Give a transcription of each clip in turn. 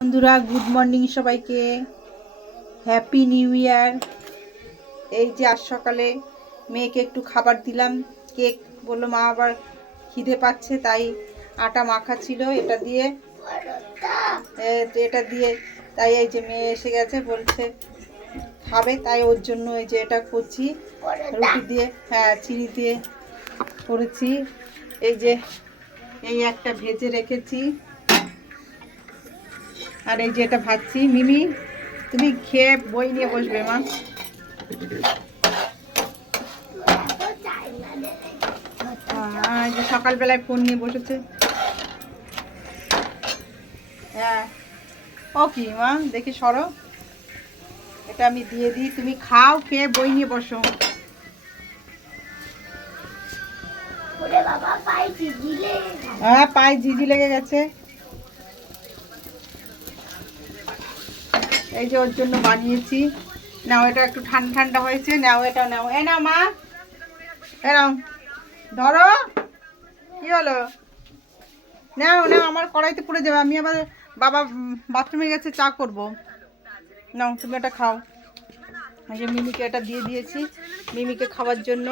বন্ধুরা good morning সবাইকে, happy new year. এই যে আজ সকালে মেয়েকে একটু খাবার দিলাম, কেক বললো মা আবার খিদে পাচ্ছে, তাই আটা মাখা ছিল এটা দিয়ে তাই এই যে মেয়ে এসে গেছে বলছে খাবে, তাই ওর জন্য এই যে এটা করছি রুটি দিয়ে, হ্যাঁ চিনি দিয়ে করেছি। এই যে এই একটা ভেজে রেখেছি, আর এই যে এটা ভাজছি। মিমি তুমি খেয়ে বই নিয়ে বসবে মা। যে সকালবেলায় ফোন নিয়ে বসেছে। হ্যাঁ ও কি মা দেখি সরো, এটা আমি দিয়ে দিই, তুমি খাও, খেয়ে বই নিয়ে বসো। হ্যাঁ পায়ে ঝিঝি লেগে গেছে। এই যে ওর জন্য বানিয়েছি। নাও এটা একটু ঠান্ডা ঠান্ডা হয়েছে, নাও এটা নাও, এ নাও মা, এ নাও ধরো। কি হলো? নাও নাও, আমার কড়াইতে পুড়ে যাবে, আমি আবার বাবা বাথরুমে গেছে, চা করব। নাও তুমি এটা খাও। এই যে মিমিকে এটা দিয়ে দিয়েছি, মিমিকে খাওয়ার জন্য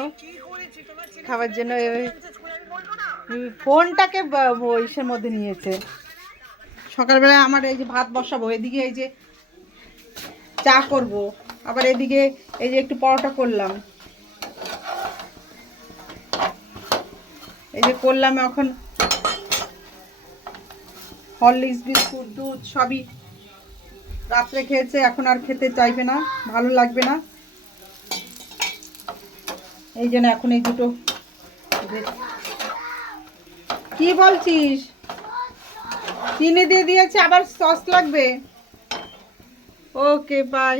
ফোনটাকে ইসের মধ্যে নিয়েছে। সকালবেলা আমার এই যে ভাত বসাবো, এদিকে এই যে চা করব, আবার এদিকে এই যে একটু পরোটা করলাম, এই যে করলাম। এখন হরলিক্স বিস্কুট দুধ সবই রাত্রে খেয়েছে, এখন আর খেতে চাইবে না, ভালো লাগবে না, এই জন্য এখন এই দুটো। কি বলছিস? চিনি দিয়ে দিয়েছে, আবার সস লাগবে। Okay bye.